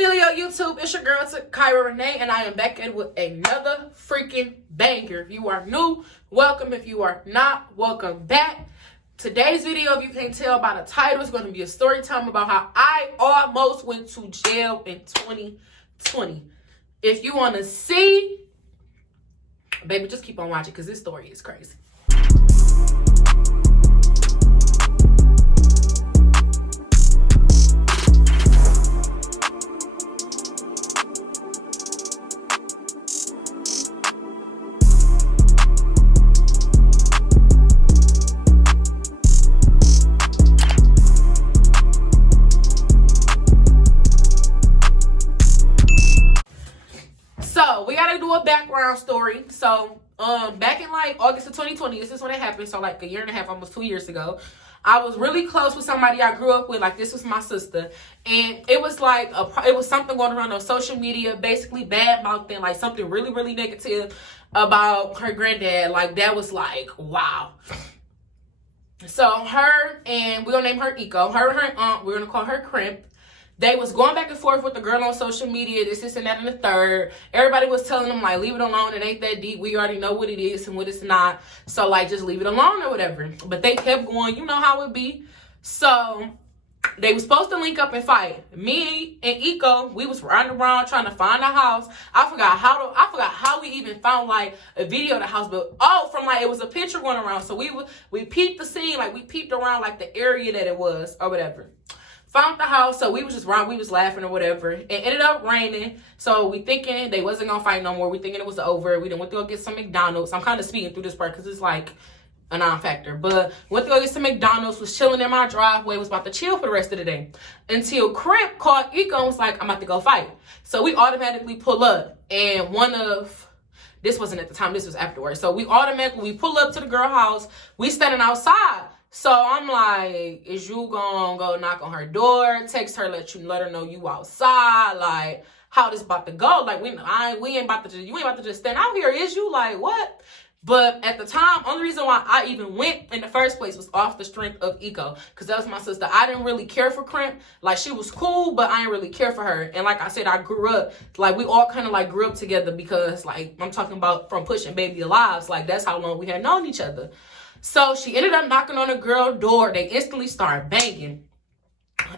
Dealio YouTube? It's your girl Kyra Renee, and I am back in with another freaking banger. If you are new, welcome. If you are not, welcome back. Today's video, if you can't tell by the title, is going to be a story time about how I almost went to jail in 2020. If you want to see, baby, just keep on watching because this story is crazy. So we gotta do a background story. So back in like August of 2020, this is when it happened. So like a year and a half, almost 2 years ago, I was really close with somebody I grew up with. Like this was my sister, and it was like it was something going around on social media, basically bad mouthing, like something really, really negative about her granddad. Like that was like wow. So her and we're gonna name her Eco. Her and her aunt, we're gonna call her Crimp. They was going back and forth with the girl on social media, this, and that, and the third. Everybody was telling them, like, leave it alone. It ain't that deep. We already know what it is and what it's not. So, like, just leave it alone or whatever. But they kept going. You know how it be. So, they was supposed to link up and fight. Me and Eco, we was running around trying to find a house. I forgot how we even found, like, a video of the house. But, from, like, it was a picture going around. So, we peeped the scene. Like, we peeped around, like, the area that it was or whatever. Found the house, so we was just around, we was laughing or whatever. It ended up raining, so we thinking they wasn't gonna fight no more. We thinking it was over. We done went to go get some McDonald's. I'm kind of speeding through this part because it's like a non-factor. But went to go get some McDonald's, was chilling in my driveway, was about to chill for the rest of the day. Until Crimp called Eco and was like, I'm about to go fight. So we automatically pull up, and this wasn't at the time, this was afterwards. So we pull up to the girl house, we standing outside. So I'm like, is you gonna go knock on her door, text her, let her know you outside? Like, how this about to go? Like, you ain't about to just stand out here, is you? Like, what? But at the time, only reason why I even went in the first place was off the strength of Eco, because that was my sister. I didn't really care for Crimp. Like, she was cool, but I didn't really care for her. And like I said, I grew up, like, we all kind of like grew up together because, like, I'm talking about from pushing baby lives. Like, that's how long we had known each other. So she ended up knocking on a girl's door. They instantly started banging.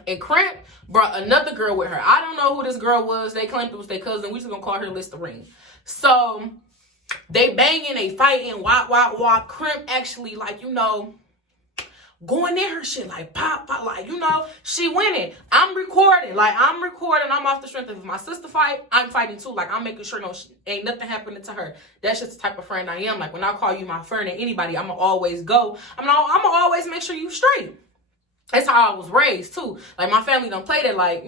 And Crimp brought another girl with her. I don't know who this girl was. They claimed it was their cousin. We just gonna call her Listerine. So they banging, they fighting, wop. Crimp actually, like, going in her shit, like, pop, like, she winning. I'm recording, I'm off the strength of my sister fight, I'm fighting too. Like, I'm making sure ain't nothing happening to her. That's just the type of friend I am. Like, when I call you my friend or anybody, I'm gonna always go. I'm gonna always make sure you straight. That's how I was raised too. Like, my family don't play that, like,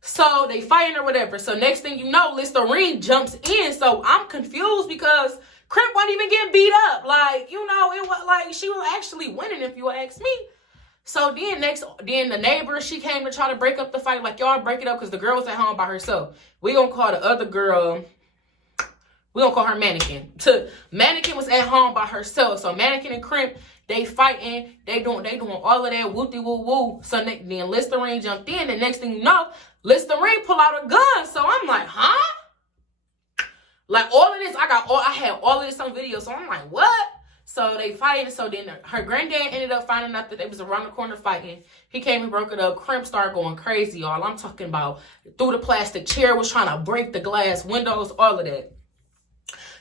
So they fighting or whatever. So next thing you know, Listerine jumps in. So I'm confused because Crimp wasn't even getting beat up. Like, it was like she was actually winning, if you ask me. So then the neighbor, she came to try to break up the fight. Like, y'all break it up because the girl was at home by herself. We gonna call the other girl, we gonna call her Mannequin. Mannequin was at home by herself. So Mannequin and Crimp, they fighting, they doing all of that woo-woo. So then Listerine jumped in, and next thing you know, Listerine pull out a gun. So I'm like, huh? Like, all of this, I had all of this on video. So I'm like, what? So they fighting. So then her granddad ended up finding out that they was around the corner fighting. He came and broke it up. Crimp started going crazy, y'all. I'm talking about through the plastic chair, was trying to break the glass windows, all of that.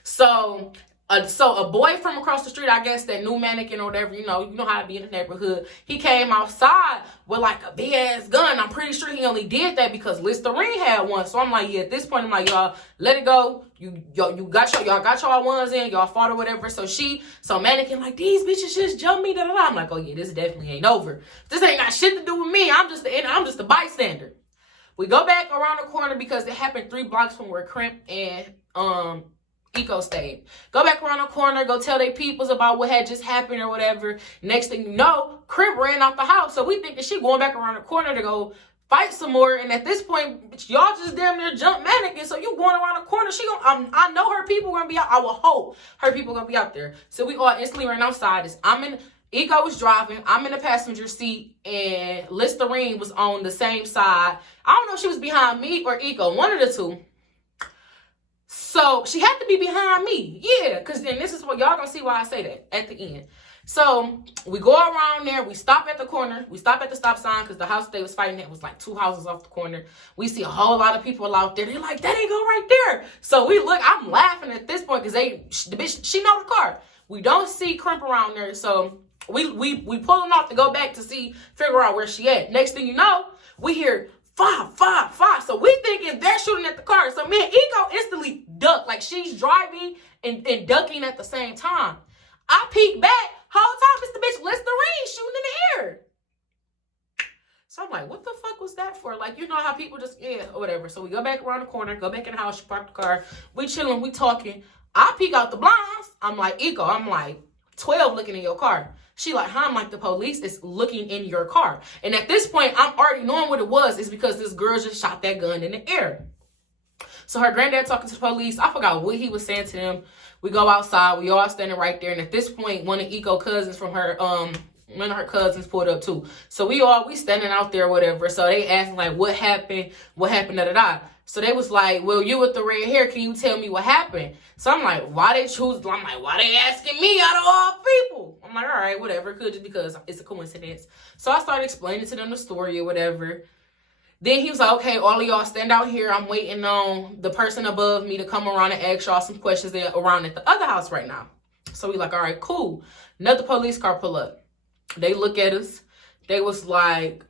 So a boy from across the street, I guess, that knew Mannequin or whatever, you know how to be in the neighborhood. He came outside with like a big ass gun. I'm pretty sure he only did that because Listerine had one. So I'm like, yeah, at this point, I'm like, y'all, let it go. Y'all got y'all ones in, y'all fought or whatever. So Mannequin like, these bitches just jumped me. I'm like, oh yeah, this definitely ain't over. This ain't got shit to do with me. I'm just a bystander. We go back around the corner because it happened 3 blocks from where Crimp and Eco stayed. Go back around the corner, go tell they peoples about what had just happened or whatever. Next thing you know, Crimp ran out the house. So we think that she going back around the corner to go fight some more. And at this point, y'all just damn near jump Mannequin. So you going around the corner, I know her people gonna be out. I will hope her people gonna be out there. So we all instantly ran outside. Eco was driving. I'm in the passenger seat, and Listerine was on the same side. I don't know if she was behind me or Eco, one of the two. So she had to be behind me. Yeah, because then this is what y'all gonna see why I say that at the end. So we go around there. We stop at the corner. We stop at the stop sign because the house they was fighting at was like 2 houses off the corner. We see a whole lot of people out there. They're like, that ain't go right there. So we look. I'm laughing at this point because the bitch, she know the car. We don't see Crimp around there. So we pulling off to go back to figure out where she at. Next thing you know, we hear 5, 5, 5. So we thinking they're shooting at the car. So me and Eco instantly duck. Like she's driving and ducking at the same time. I peek back. Whole time it's the bitch Listerine shooting in the air. So I'm like, what the fuck was that for? Like, you know how people just, yeah, or whatever. So we go back around the corner, go back in the house, she parked the car. We chilling, we talking. I peek out the blinds. I'm like, Eco, I'm like 12 looking in your car. She like, huh? I'm like, the police is looking in your car. And at this point, I'm already knowing what it was. It's because this girl just shot that gun in the air. So her granddad talking to the police. I forgot what he was saying to them. We go outside. We all standing right there. And at this point, one of Eco cousins from her, one of her cousins pulled up too. So we standing out there, whatever. So they asking like, what happened? What happened? Da da da. So they was like, well, you with the red hair, can you tell me what happened? So I'm like, why they asking me out of all people? I'm like, all right, whatever. Could just because it's a coincidence. So I started explaining to them the story or whatever. Then he was like, okay, all of y'all stand out here. I'm waiting on the person above me to come around and ask y'all some questions. They're around at the other house right now. So we like, all right, cool. Another police car pull up. They look at us. They was like,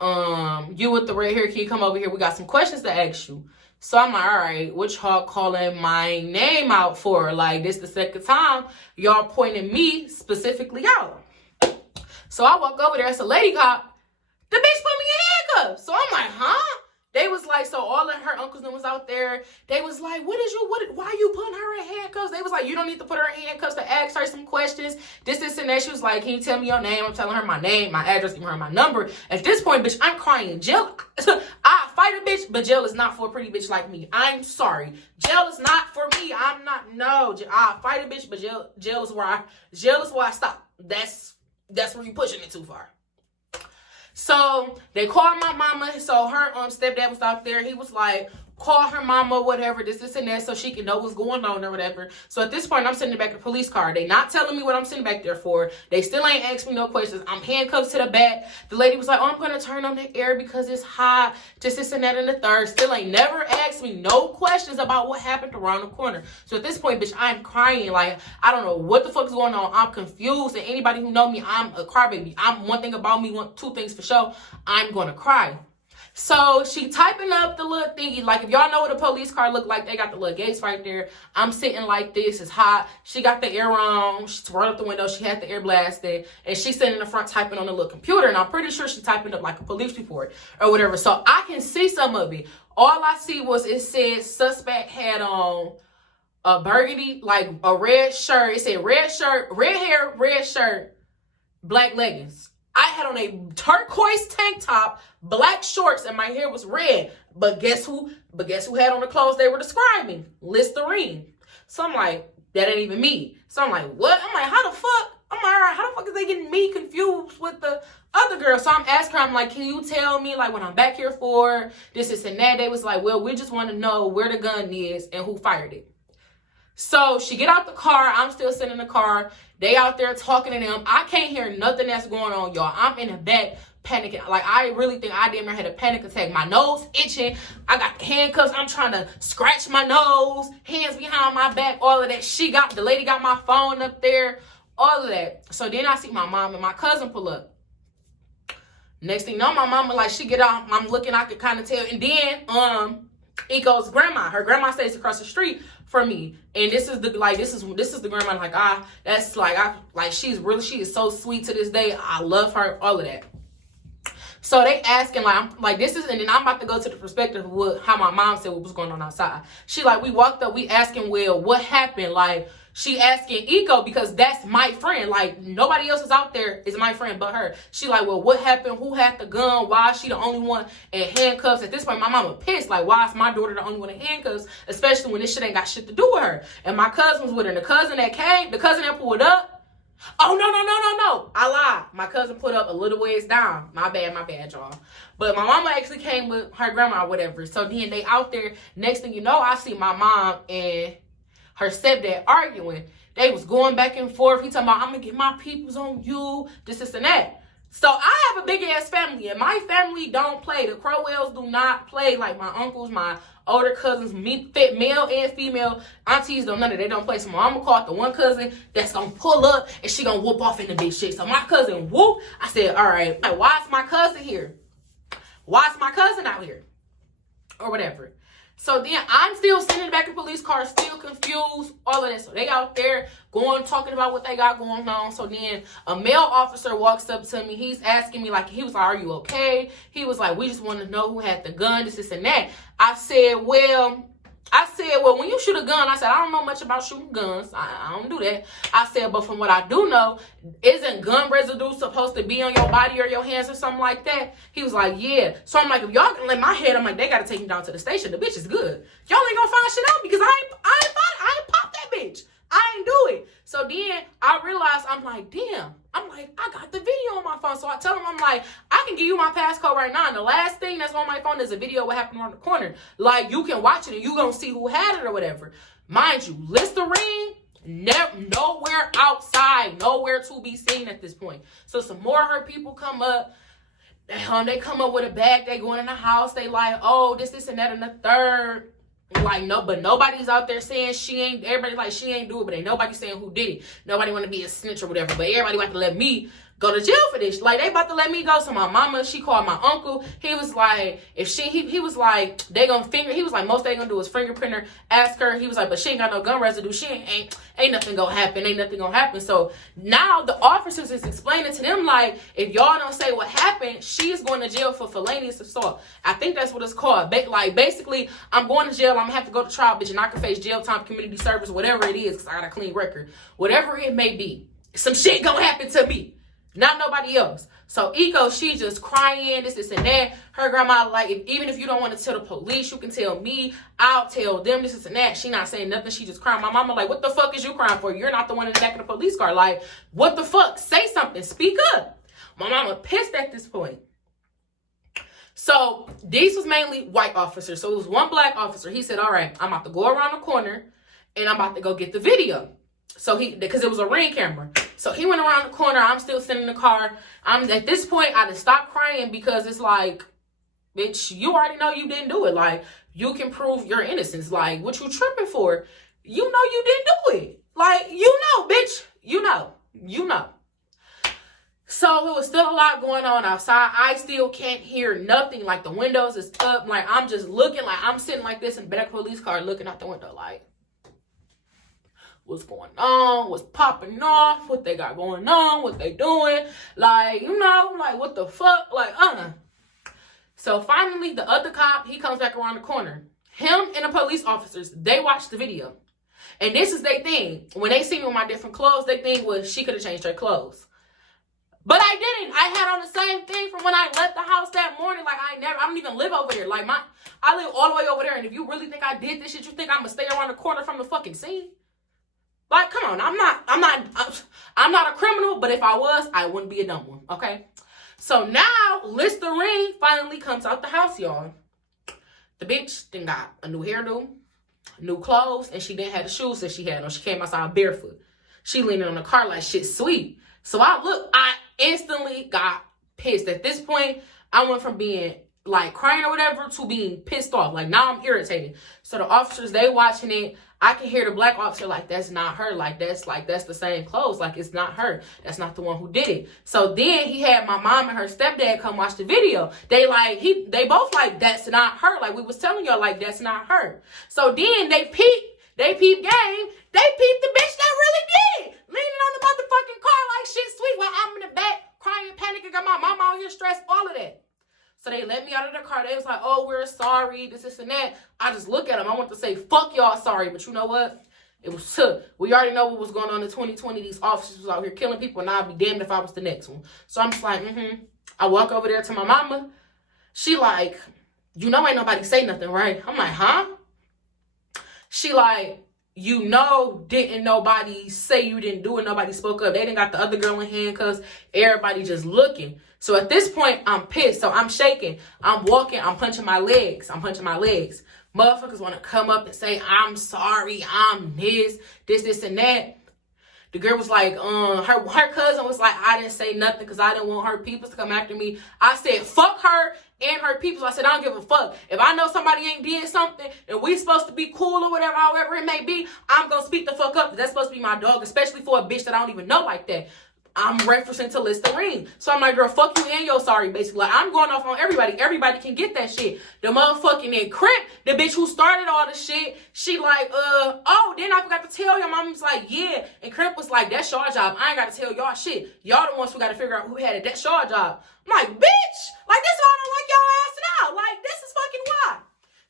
you with the red hair, can you come over here? We got some questions to ask you. So I'm like, all right, what y'all calling my name out for? Like, this the second time y'all pointing me specifically out. So I walk over there. It's a lady cop. The bitch put me in handcuffs. So I'm like, huh? They was like, so all of her uncles was out there. They was like, why you putting her in handcuffs? They was like, you don't need to put her in handcuffs to ask her some questions. This, and that. She was like, can you tell me your name? I'm telling her my name, my address, giving her my number. At this point, bitch, I'm crying. Jail, I fight a bitch, but jail is not for a pretty bitch like me. I'm sorry. Jail is not for me. I fight a bitch, but jail is where I stop. That's where you pushing it too far. So they called my mama. So her stepdad was out there. He was like, call her mama, whatever, this and that, so she can know what's going on or whatever. So at this point, I'm sitting back in the police car. They not telling me what I'm sitting back there for. They still ain't asking me no questions. I'm handcuffed to the back. The lady was like, oh, I'm going to turn on the air because it's hot. Just this and that and the third. Still ain't never asked me no questions about what happened around the corner. So at this point, bitch, I'm crying. Like, I don't know what the fuck is going on. I'm confused. And anybody who know me, I'm a crybaby. One thing about me, two things for sure, I'm going to cry. So she typing up the little thingy. Like, if y'all know what a police car look like, they got the little gates right there. I'm sitting like this. It's hot. She got the air on. She rolled up the window. She had the air blasted. And she's sitting in the front typing on the little computer. And I'm pretty sure she typing up like a police report or whatever. So I can see some of it. All I see was it said suspect had on a burgundy, like a red shirt. It said red shirt, red hair, red shirt, black leggings. I had on a turquoise tank top, black shorts, and my hair was red. But guess who had on the clothes they were describing? Listerine. So I'm like, that ain't even me. So I'm like, what? I'm like, how the fuck? I'm like, all right, how the fuck is they getting me confused with the other girl? So I'm asking her, I'm like, can you tell me like what I'm back here for? This and that. They was like, well, we just want to know where the gun is and who fired it. So she get out the car. I'm still sitting in the car. They out there talking to them. I can't hear nothing that's going on, y'all. I'm in the back panicking. Like, I really think I damn near had a panic attack. My nose itching. I got handcuffs. I'm trying to scratch my nose. Hands behind my back. All of that. The lady got my phone up there. All of that. So then I see my mom and my cousin pull up. Next thing you know, my mama, like, she get out. I'm looking. I could kind of tell. And then, Eco's grandma. Her grandma stays across the street from me, and this is the grandma. She is so sweet to this day. I love her, all of that. So they asking and then I'm about to go to the perspective of how my mom said what was going on outside. She like, we walked up, we asking, well, what happened? Like, she asking Eco because that's my friend. Like, nobody else is out there is my friend but her. She like, well, what happened? Who had the gun? Why is she the only one in handcuffs? At this point, my mama pissed. Like, why is my daughter the only one in handcuffs? Especially when this shit ain't got shit to do with her. And my cousin was with her. And the cousin that pulled up, Oh, no. I lied. My cousin put up a little ways down. My bad, y'all. But my mama actually came with her grandma or whatever. So then they out there. Next thing you know, I see my mom and her stepdad arguing. They was going back and forth. He talking about, I'm going to get my peoples on you, this, and that. So I have a big ass family, and my family don't play. The Crowells do not play. Like my uncles, my older cousins, male and female aunties, none of they don't play. So my mama called the one cousin that's gonna pull up and she gonna whoop off in the big shit. So my cousin whoop. I said, all right, why is my cousin here? Why is my cousin out here? Or whatever. So then I'm still sitting in the back of the police car, still confused, all of that. So they out there going, talking about what they got going on. So then a male officer walks up to me. He's asking me, like, he was like, are you okay? He was like, we just want to know who had the gun, this, and that. I said, well, when you shoot a gun, I said, I don't know much about shooting guns. I don't do that. I said, but from what I do know, isn't gun residue supposed to be on your body or your hands or something like that? He was like, yeah. So I'm like, if y'all can let my head, I'm like, they got to take me down to the station. The bitch is good. Y'all ain't gonna find shit out because I ain't pop that bitch. I ain't do it. So then I realized, I'm like, damn. I'm like, I got the video on my phone. So I tell him, I'm like, I can give you my passcode right now. And the last thing that's on my phone is a video of what happened around the corner. Like, you can watch it and you gonna see who had it or whatever. Mind you, Listerine, nowhere outside, nowhere to be seen at this point. So some more of her people come up. They come up with a bag. They go in the house. They like, oh, this, and that, and the third. Like, no, but nobody's out there saying she ain't, everybody like she ain't do it, but ain't nobody saying who did it. Nobody want to be a snitch or whatever, but everybody about to let me go to jail for this. Like, they about to let me go. So my mama, she called my uncle. He was like, he was like, they gonna he was like, most they gonna do is fingerprint her, ask her. He was like, but she ain't got no gun residue. She ain't nothing gonna happen. Ain't nothing gonna happen. So now the officers is explaining to them, like, if y'all don't say what happened, she's going to jail for felonious assault. I think that's what it's called. Like, basically, I'm going to jail. I'm gonna have to go to trial, bitch, and I can face jail time, community service, whatever it is, because I got a clean record. Whatever it may be, some shit gonna happen to me. Not nobody else. So Eco, she just crying, this, and that. Her grandma, like, even if you don't want to tell the police, you can tell me. I'll tell them this, and that. She not saying nothing. She just crying. My mama like, what the fuck is you crying for? You're not the one in the back of the police car. Like, what the fuck? Say something. Speak up. My mama pissed at this point. So these was mainly white officers. So it was one black officer. He said, all right, I'm about to go around the corner and I'm about to go get the video. So because it was a Ring camera. So he went around the corner. I'm still sitting in the car. At this point, I just stopped crying because it's like, bitch, you already know you didn't do it. Like, you can prove your innocence. Like, what you tripping for? You know you didn't do it. Like, you know, bitch. You know. So it was still a lot going on outside. I still can't hear nothing. Like, the windows is up. Like, I'm just looking. Like, I'm sitting like this in the back of the police car looking out the window. Like, what's going on, what's popping off, what they got going on, what they doing, like, you know, like, what the fuck, like, So finally, the other cop, he comes back around the corner. Him and the police officers, they watched the video. And this is their thing. When they see me with my different clothes, their thing was she could have changed her clothes. But I didn't. I had on the same thing from when I left the house that morning. Like, I don't even live over there. Like, I live all the way over there. And if you really think I did this shit, you think I'm gonna stay around the corner from the fucking scene? Like, come on, I'm not a criminal, but if I was, I wouldn't be a dumb one, okay? So now, Listerine finally comes out the house, y'all. The bitch then got a new hairdo, new clothes, and she didn't have the shoes that she had on. She came outside barefoot. She leaning on the car like shit sweet. So I instantly got pissed. At this point, I went from being like crying or whatever to being pissed off. Like, now I'm irritated. So the officers, they watching it. I can hear the black officer like, that's not her. Like, that's the same clothes. Like, it's not her. That's not the one who did it. So then he had my mom and her stepdad come watch the video. They both like, that's not her. Like, we was telling y'all, like, that's not her. So then they peeped game. They peeped the bitch that really did it. Leaning on the motherfucking car like shit sweet while I'm in the back crying, panicking, got my mama out here stressed, all of that. So they let me out of the car. They was like, oh, we're sorry, this, and that. I just look at them. I want to say, fuck y'all sorry. But you know what? It was tough. We already know what was going on in 2020. These officers was out here killing people, and I'd be damned if I was the next one. So I'm just like, I walk over there to my mama. She like, you know ain't nobody say nothing, right? I'm like, huh? She like, you know, didn't nobody say you didn't do it. Nobody spoke up. They didn't got the other girl in handcuffs. Everybody just looking. So at this point, I'm pissed. So I'm shaking. I'm walking. I'm punching my legs. Motherfuckers want to come up and say, I'm sorry. I'm this, and that. The girl was like, her cousin was like, I didn't say nothing because I didn't want her peoples to come after me. I said, fuck her and her peoples. I said, I don't give a fuck. If I know somebody ain't did something and we supposed to be cool or whatever, however it may be, I'm going to speak the fuck up. That's supposed to be my dog, especially for a bitch that I don't even know like that. I'm referencing to Listerine. So I'm like, girl, fuck you and your sorry, basically. Like, I'm going off on everybody. Everybody can get that shit. The motherfucking then Crip, the bitch who started all the shit, she like, oh, then I forgot to tell your mom. Was like, yeah. And Crip was like, that's your job. I ain't got to tell y'all shit. Y'all the ones who got to figure out who had it. That's your job. I'm like, bitch, like, this why I don't like y'all ass now. Like, this is fucking why.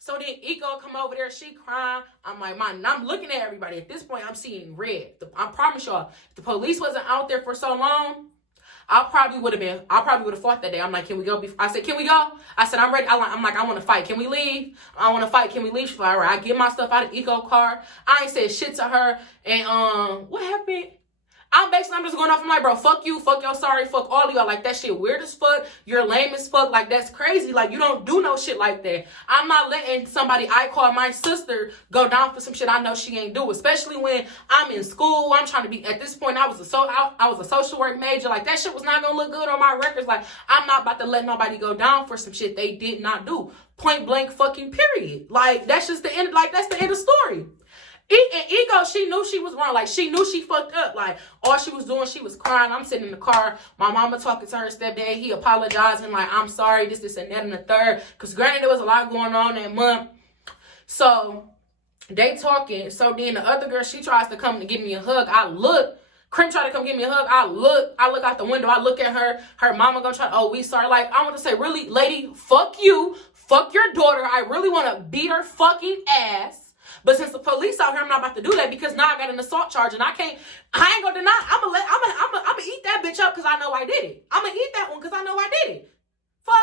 So then Ego come over there, she crying. I'm like, man, I'm looking at everybody. At this point, I'm seeing red. I promise y'all, if the police wasn't out there for so long, I probably would have fought that day. I'm like, can we go? I said, can we go? I said, I'm ready. I'm like, I want to fight. Can we leave? I want to fight. Can we leave? She's like, all right. I get my stuff out of Ego car. I ain't said shit to her. And what happened? I'm just going off. I'm like, bro, fuck you, fuck your sorry, fuck all of y'all. Like, that shit weird as fuck. You're lame as fuck. Like, that's crazy. Like, you don't do no shit like that. I'm not letting somebody I call my sister go down for some shit I know she ain't do. Especially when I'm in school. I'm trying to be, at this point, I was a social work major. Like, that shit was not gonna look good on my records. Like, I'm not about to let nobody go down for some shit they did not do. Point blank fucking period. Like, that's just the end. Like, that's the end of the story. And Ego, she knew she was wrong. Like, she knew she fucked up. Like, all she was doing, she was crying. I'm sitting in the car. My mama talking to her stepdad. He apologizing, like, I'm sorry, this, and that, and the third. Because granted, there was a lot going on that month. So, they talking. So, then the other girl, she tries to come to give me a hug. I look. Krim tried to come give me a hug. I look out the window. I look at her. Her mama gonna try, oh, we sorry. Like, I want to say, really, lady, fuck you. Fuck your daughter. I really want to beat her fucking ass. But since the police out here, I'm not about to do that because now I got an assault charge and I ain't gonna deny. I'm gonna eat that bitch up because I know I did it. I'm gonna eat that one because I know I did it. Fuck.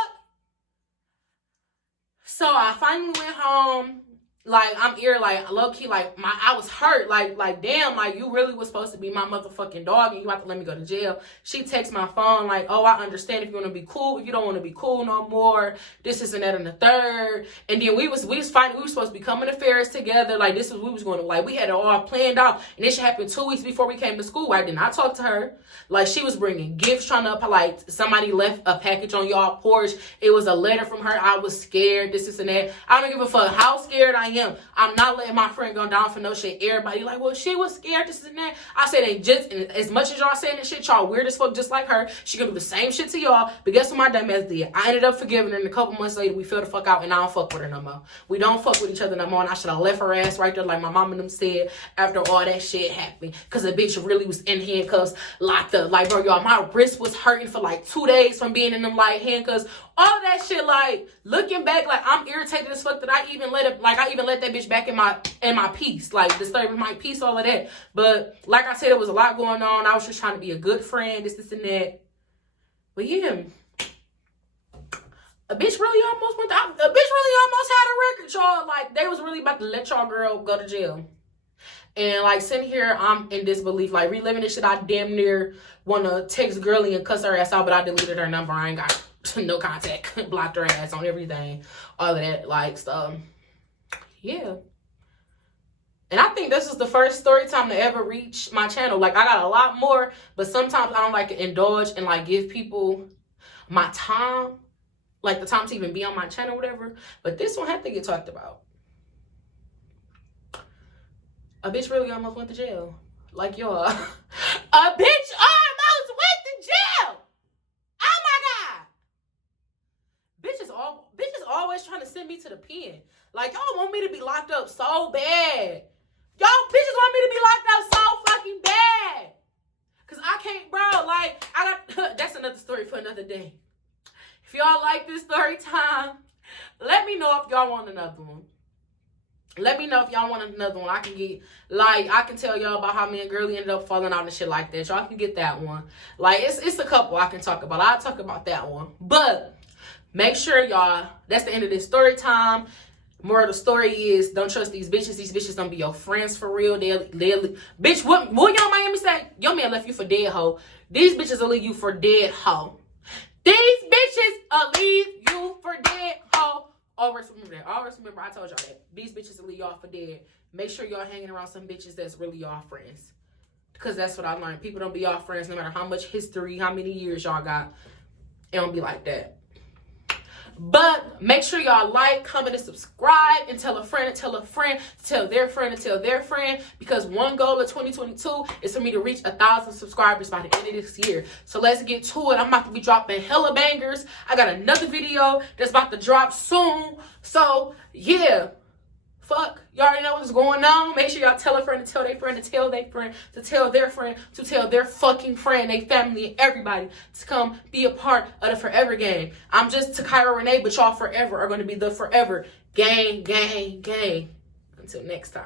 So I finally went home. Like, I'm like, low-key, like, I was hurt. Like, damn, like, you really was supposed to be my motherfucking dog, and you have to let me go to jail. She texts my phone, like, oh, I understand if you want to be cool. If you don't want to be cool no more, this, and that, and the third. And then we was fighting. We were supposed to be coming to Ferris together. Like, this is we was going to, like, we had it all planned out. And this shit happened 2 weeks before we came to school. I did not talk to her. Like, she was bringing gifts, trying to, like, somebody left a package on y'all porch. It was a letter from her. I was scared, this, and that. I don't give a fuck how scared I am. I'm not letting my friend go down for no shit. Everybody like, well, she was scared, this and that. I said, and as much as y'all saying this shit, y'all weird as fuck just like her. She gonna do the same shit to y'all. But guess what my dumb ass did? I ended up forgiving her, and a couple months later, we fell the fuck out, and I don't fuck with her no more. We don't fuck with each other no more, and I should have left her ass right there like my mom and them said after all that shit happened. Because the bitch really was in handcuffs, locked up. Like, bro, y'all, my wrist was hurting for like 2 days from being in them like handcuffs. All that shit, like, looking back, like, I'm irritated as fuck that I even let that bitch back in my peace, like, disturbing my peace, all of that. But like I said, there was a lot going on. I was just trying to be a good friend, this and that. But yeah, a bitch really almost had a record, y'all. Like, they was really about to let y'all girl go to jail. And like, sitting here, I'm in disbelief, like, reliving this shit. I damn near want to text girly and cuss her ass out, but I deleted her number. I ain't got no contact, blocked her ass on everything, all of that, like, stuff. Yeah. And I think this is the first story time to ever reach my channel. Like, I got a lot more, but sometimes I don't like to indulge and, like, give people my time, like, the time to even be on my channel or whatever. But this one had to get talked about. A bitch really almost went to jail. Like, y'all. A bitch almost went to jail! Oh my God! Bitches always trying to send me to the pen. Like, y'all want me to be locked up so bad. Y'all bitches want me to be locked up so fucking bad. Cause I can't, bro. Like, that's another story for another day. If y'all like this story time, let me know if y'all want another one. Let me know if y'all want another one. I can tell y'all about how me and Girly ended up falling out and shit like that. Y'all can get that one. Like, it's a couple I can talk about. I'll talk about that one. But make sure, y'all, that's the end of this story time. Moral of the story is, don't trust these bitches. These bitches don't be your friends for real. Bitch, what y'all Miami say? Your man left you for dead hoe. These bitches will leave you for dead hoe. These bitches will leave you for dead hoe. Always remember that. Always remember I told y'all that. These bitches will leave y'all for dead. Make sure y'all hanging around some bitches that's really y'all friends. Because that's what I learned. People don't be y'all friends no matter how much history, how many years y'all got. It don't be like that. But make sure y'all like, comment, and subscribe, and tell a friend, and tell a friend, tell their friend, and tell their friend, because one goal of 2022 is for me to reach 1,000 subscribers by the end of this year. So let's get to it. I'm about to be dropping hella bangers. I got another video that's about to drop soon. So yeah, fuck, y'all already know what's going on. Make sure y'all tell a friend to tell their friend to tell their friend to tell their friend to tell their fucking friend, their family, and everybody to come be a part of the Forever Gang. I'm just Takira Renee, but y'all forever are going to be the Forever Gang, gang, gang. Until next time.